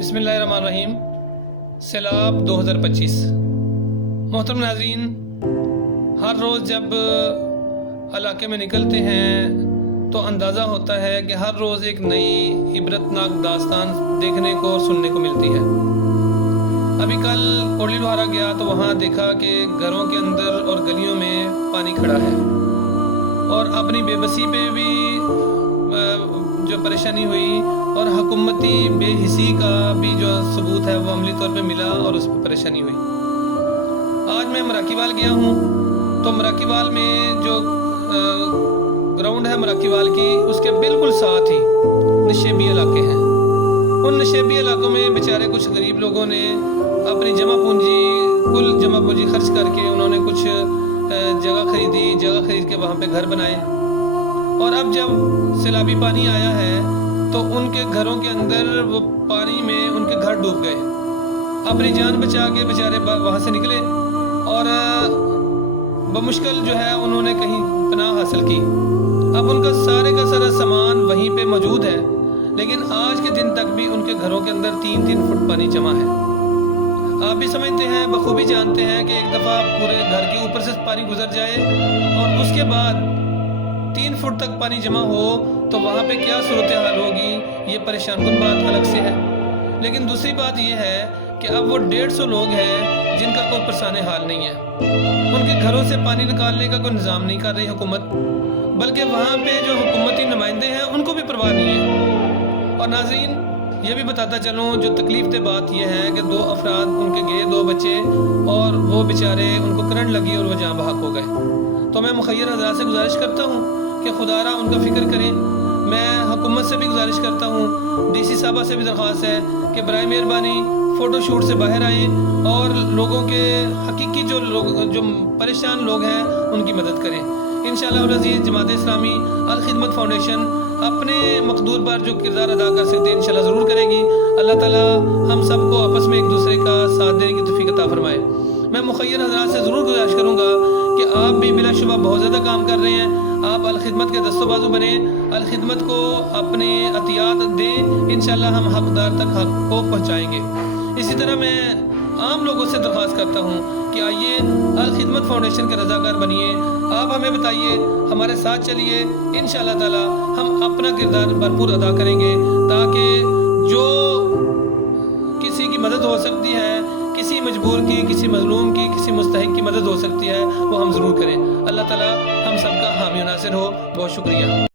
बिस्मिल्लाहिर्रहमानिर्रहीम। सैलाब 2025। मोहतरम नाज़रीन, हर रोज़ जब इलाके में निकलते हैं तो अंदाज़ा होता है कि हर रोज़ एक नई इबरतनाक दास्तान देखने को और सुनने को मिलती है। अभी कल कोटली लोहारा गया तो वहाँ देखा कि घरों के अंदर और गलियों में पानी खड़ा है और अपनी बेबसी पे भी जो परेशानी हुई और हुकूमती बेहिसी का भी जो सबूत है वो अमली तौर पे मिला और उस पर परेशानी हुई। आज मैं मराकीवाल गया हूँ तो मराकीवाल में जो ग्राउंड है मराकीवाल की, उसके बिल्कुल साथ ही नशेबी इलाके हैं। उन नशेबी इलाकों में बेचारे कुछ गरीब लोगों ने अपनी कुल जमा पूंजी खर्च करके उन्होंने कुछ जगह खरीद के वहाँ पे घर बनाए। और अब जब सैलाबी पानी आया है तो उनके घरों के अंदर वो पानी में उनके घर डूब गए। अपनी जान बचा के बेचारे वहाँ से निकले और बमुश्किल जो है उन्होंने कहीं पनाह हासिल की। अब उनका सारे का सारा सामान वहीं पे मौजूद है, लेकिन आज के दिन तक भी उनके घरों के अंदर 3-3 फुट पानी जमा है। आप भी समझते हैं, बखूबी जानते हैं कि एक दफ़ा पूरे घर के ऊपर से पानी गुजर जाए और उसके बाद 3 फुट तक पानी जमा हो तो वहाँ पे क्या सूरत हाल होगी, ये परेशान कुन बात अलग से है। लेकिन दूसरी बात ये है कि अब वो 150 लोग हैं जिनका कोई परेशान हाल नहीं है। उनके घरों से पानी निकालने का कोई निज़ाम नहीं कर रही हुकूमत, बल्कि वहाँ पे जो हुकूमती नुमाइंदे हैं उनको भी परवाह नहीं है। और नाज़रीन, ये भी बताता चलूँ, जो तकलीफ दे बात यह है कि 2 अफराद उनके गए, 2 बच्चे, और वो बेचारे उनको करंट लगी और वो जाँ बहक हो गए। तो मैं मुखय्यर हज़रात से गुजारिश करता हूँ कि खुदारा उनका फ़िक्र करें। मैं हुकूमत से भी गुजारिश करता हूँ, डीसी साहबा से भी दरख्वास्त है कि बराए मेहरबानी फ़ोटो शूट से बाहर आएँ और लोगों के हकीकी जो परेशान लोग हैं उनकी मदद करें। इंशाअल्लाह अज़ीज़ जमात इस्लामी अल खिदमत फाउंडेशन अपने मकदूर पर जो किरदार अदा कर सकते हैं इंशाअल्लाह ज़रूर करेगी। अल्लाह ताला हम सबको आपस में एक दूसरे का साथ देने की तौफीक अता फरमाए। मैं मुखय्यर हज़रात से ज़रूर गुजारिश करूँगा कि आप भी बिलाशुबा बहुत ज़्यादा काम कर रहे हैं, आप अल खिदमत के दस्तों बाजू बने, अल खिदमत को अपने अतियात दें। इंशाअल्लाह हम हकदार तक हक को पहुँचाएँगे। इसी तरह मैं आम लोगों से दरख्वास्त करता हूँ कि आइए अल खिदमत फाउंडेशन के रज़ाकार बनिए। आप हमें बताइए, हमारे साथ चलिए, इंशाअल्लाह ताला हम अपना किरदार भरपूर अदा करेंगे ताकि जो किसी की मदद हो सकती है, किसी मजबूर की, किसी मजलूम की, किसी मुस्तहिक की मदद हो सकती है, वो हम ज़रूर करें। अल्लाह ताला हम सबका हामी नासिर हो। बहुत शुक्रिया।